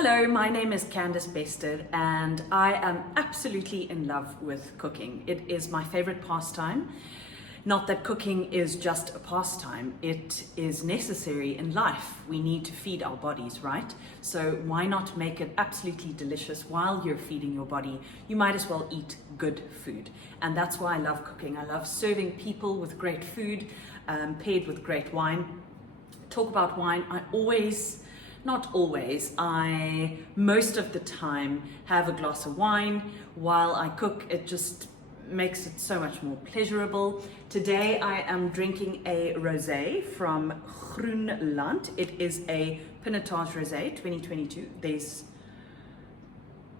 Hello, my name is Candice and I am absolutely in love with cooking. It is my favorite pastime. Not that cooking is just a pastime, it is necessary in life. We need to feed our bodies, right? So why not make it absolutely delicious while you're feeding your body? You might as well eat good food. And that's why I love cooking. I love serving people with great food, paired with great wine. Talk about wine, most of the time have a glass of wine while I cook. It just makes it so much more pleasurable. Today I am drinking a rosé from Groenland. It is a Pinotage Rosé 2022. There's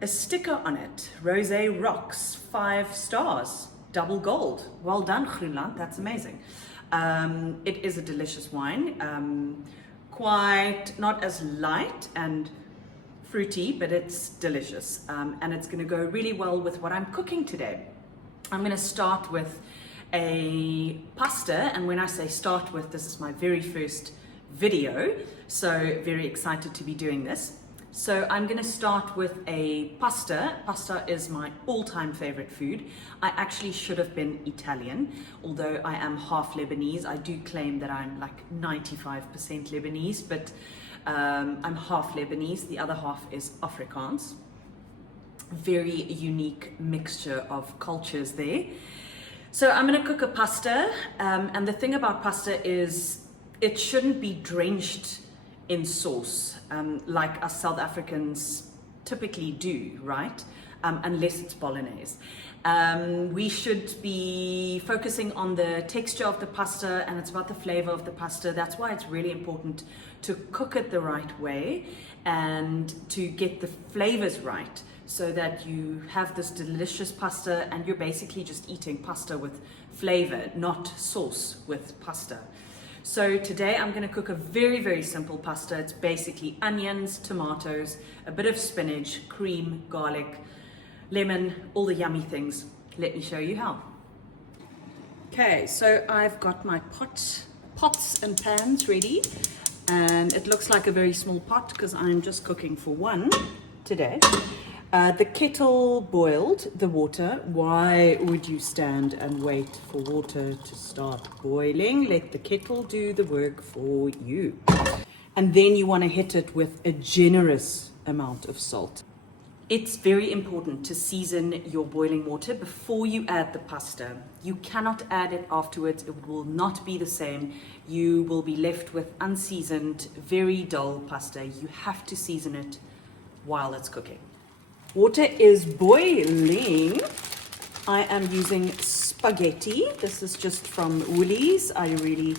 a sticker on it, Rosé Rocks, 5 stars, double gold. Well done, Groenland, that's amazing. It is a delicious wine. Quite not as light and fruity, but it's delicious, and it's going to go really well with what I'm cooking today. I'm going to start with a pasta, and when I say start with, this is my very first video, so very excited to be doing this. So I'm going to start with a pasta. Pasta is my all-time favorite food. I actually should have been Italian, although I am half Lebanese. I do claim that I'm like 95% Lebanese, but I'm half Lebanese. The other half is Afrikaans. Very unique mixture of cultures there. So I'm going to cook a pasta, and the thing about pasta is it shouldn't be drenched in sauce, like us South Africans typically do, right? Unless it's bolognese. We should be focusing on the texture of the pasta, and it's about the flavor of the pasta. That's why it's really important to cook it the right way and to get the flavors right, so that you have this delicious pasta and you're basically just eating pasta with flavor, not sauce with pasta. So today I'm going to cook a very, very simple pasta. It's basically onions, tomatoes, a bit of spinach, cream, garlic, lemon, all the yummy things. Let me show you how. Okay, so I've got my pots and pans ready, and it looks like a very small pot because I'm just cooking for one today. The kettle boiled the water. Why would you stand and wait for water to start boiling? Let the kettle do the work for you. And then you want to hit it with a generous amount of salt. It's very important to season your boiling water before you add the pasta. You cannot add it afterwards. It will not be the same. You will be left with unseasoned, very dull pasta. You have to season it while it's cooking. Water is boiling. I am using spaghetti. This is just from Woolies. I really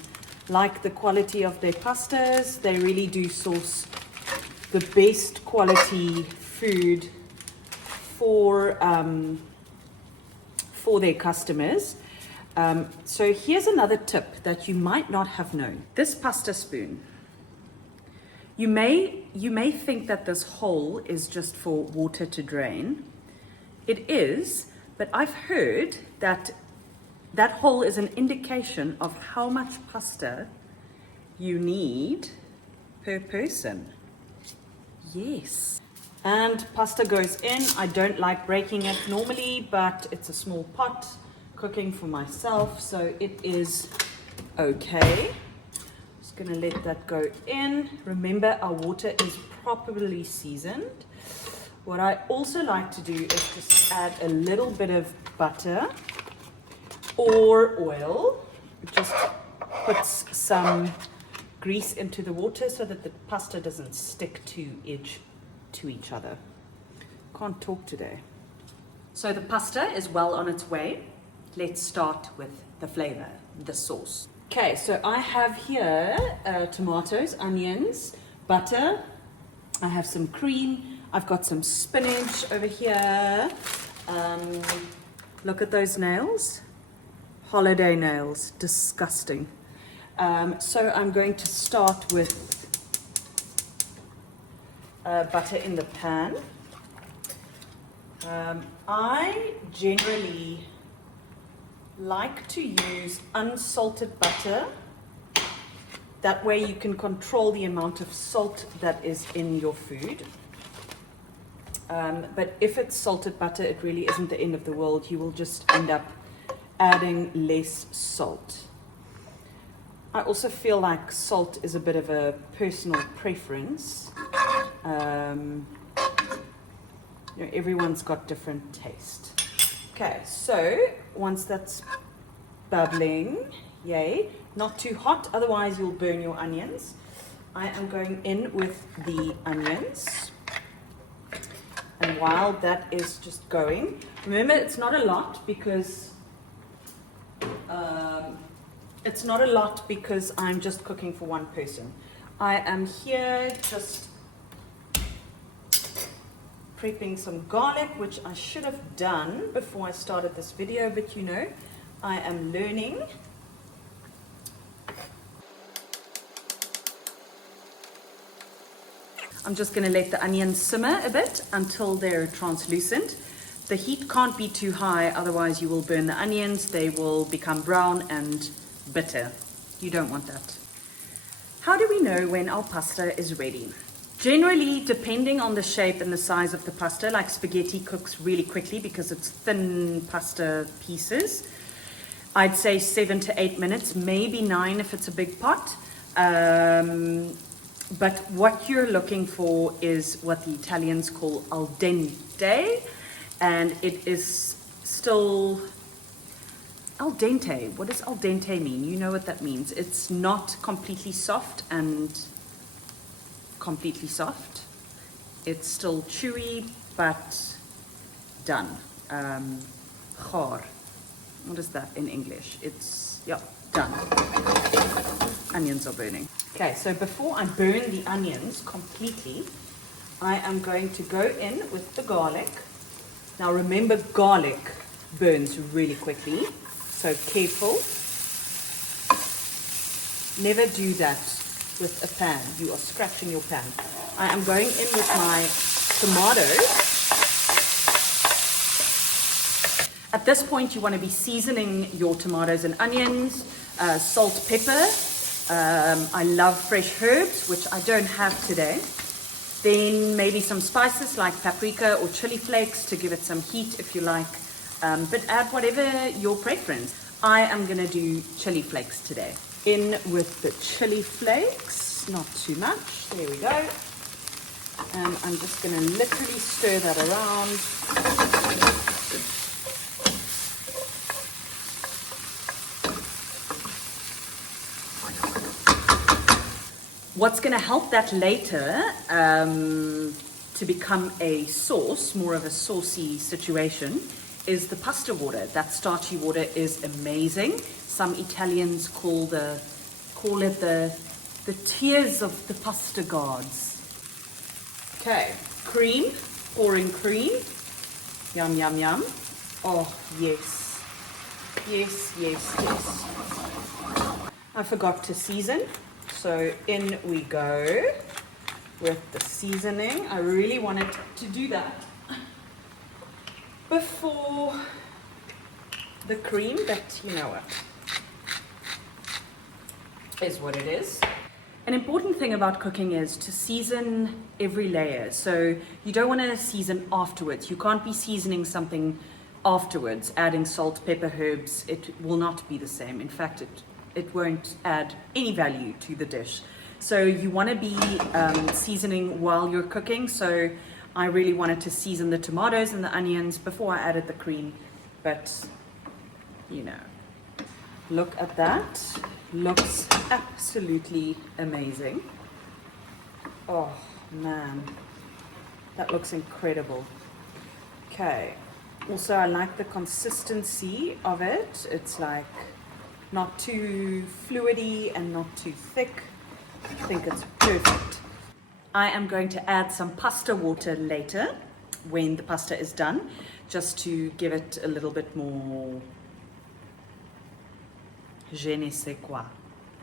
like the quality of their pastas. They really do source the best quality food for their customers. So here's another tip that you might not have known. This pasta spoon. You may think that this hole is just for water to drain. It is, but I've heard that that hole is an indication of how much pasta you need per person. Yes. And pasta goes in. I don't like breaking it normally, but it's a small pot cooking for myself, so it is okay. Gonna let that go in. Remember, our water is properly seasoned. What I also like to do is just add a little bit of butter or oil. It just puts some grease into the water so that the pasta doesn't stick to each other. Can't talk today. So the pasta is well on its way. Let's start with the flavor, the sauce. Okay, so I have here tomatoes, onions, butter. I have some cream. I've got some spinach over here. Look at those nails. Holiday nails, disgusting. So I'm going to start with butter in the pan. I generally like to use unsalted butter. That way you can control the amount of salt that is in your food. But if it's salted butter, it really isn't the end of the world. You will just end up adding less salt. I also feel like salt is a bit of a personal preference. Everyone's got different taste. Okay, so once that's bubbling, yay, not too hot, otherwise you'll burn your onions. I am going in with the onions. And while that is just going, remember it's not a lot because I'm just cooking for one person. I am here just prepping some garlic, which I should have done before I started this video, but I am learning. I'm just going to let the onions simmer a bit until they're translucent. The heat can't be too high, otherwise you will burn the onions. They will become brown and bitter. You don't want that. How do we know when our pasta is ready? Generally, depending on the shape and the size of the pasta, like spaghetti cooks really quickly because it's thin pasta pieces. I'd say 7 to 8 minutes, maybe 9 if it's a big pot. But what you're looking for is what the Italians call al dente, and it is still al dente. What does al dente mean? You know what that means. It's not completely soft and completely soft. It's still chewy, but done. Gaar. What is that in English? It's, yeah, done. Onions are burning. Okay, so before I burn the onions completely, I am going to go in with the garlic. Now remember, garlic burns really quickly, so careful. Never do that with a pan. You are scratching your pan. I am going in with my tomatoes. At this point, you want to be seasoning your tomatoes and onions, salt, pepper. I love fresh herbs, which I don't have today. Then maybe some spices like paprika or chili flakes to give it some heat if you like. But add whatever your preference. I am going to do chili flakes today. In with the chili flakes, not too much. There we go. And I'm just going to literally stir that around. What's going to help that later to become a sauce, more of a saucy situation, is the pasta water. That starchy water is amazing. Some Italians call it the tears of the pasta gods. Okay, cream, pouring cream. Yum, yum, yum. Oh, yes. Yes, yes, yes. I forgot to season. So in we go with the seasoning. I really wanted to do that before the cream, but you know what, is what it is. An important thing about cooking is to season every layer. So you don't want to season afterwards. You can't be seasoning something afterwards, adding salt, pepper, herbs. It will not be the same. In fact, it won't add any value to the dish. So you want to be seasoning while you're cooking. So I really wanted to season the tomatoes and the onions before I added the cream. But, look at that. Looks absolutely amazing. Oh, man. That looks incredible. Okay. Also, I like the consistency of it. It's like not too fluidy and not too thick. I think it's perfect. I am going to add some pasta water later when the pasta is done, just to give it a little bit more je ne sais quoi.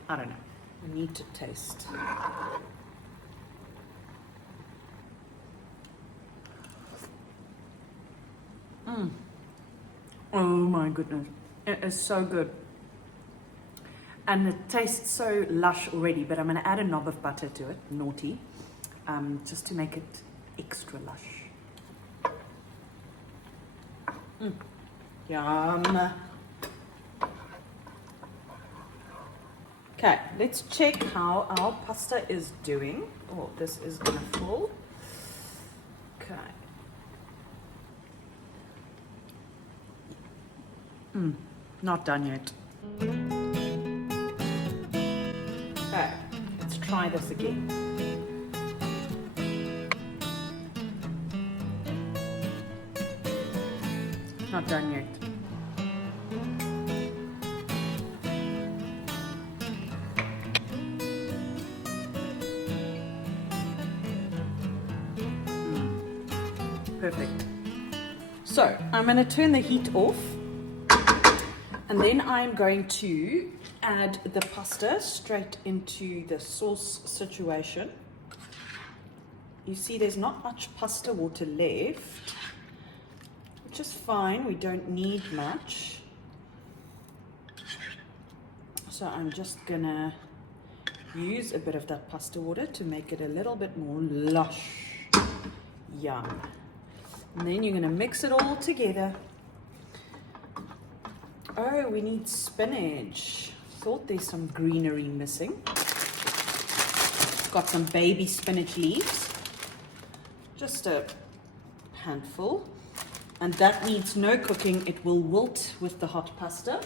I don't know. I need to taste. Oh my goodness. It is so good. And it tastes so lush already, but I'm going to add a knob of butter to it, naughty, just to make it extra lush. Yum. Okay, let's check how our pasta is doing. Oh, this is gonna fall. Okay. Not done yet. Okay, let's try this again. Not done yet. Perfect. So I'm going to turn the heat off, and then I'm going to add the pasta straight into the sauce situation. You see there's not much pasta water left, which is fine. We don't need much. So I'm just going to use a bit of that pasta water to make it a little bit more lush. Yum. And then you're going to mix it all together. Oh, we need spinach. Thought there's some greenery missing. Got some baby spinach leaves. Just a handful. And that needs no cooking. It will wilt with the hot pasta.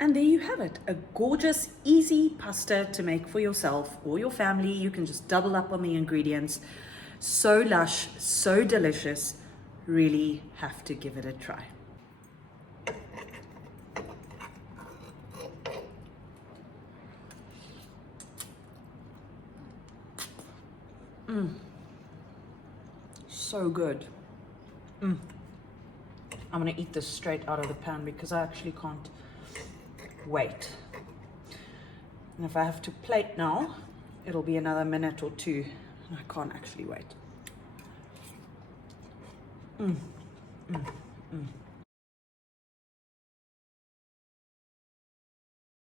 And there you have it, a gorgeous, easy pasta to make for yourself or your family. You can just double up on the ingredients. So lush, so delicious. Really have to give it a try. So good. I'm gonna eat this straight out of the pan because I actually can't wait. And if I have to plate now, it'll be another minute or two. I can't actually wait.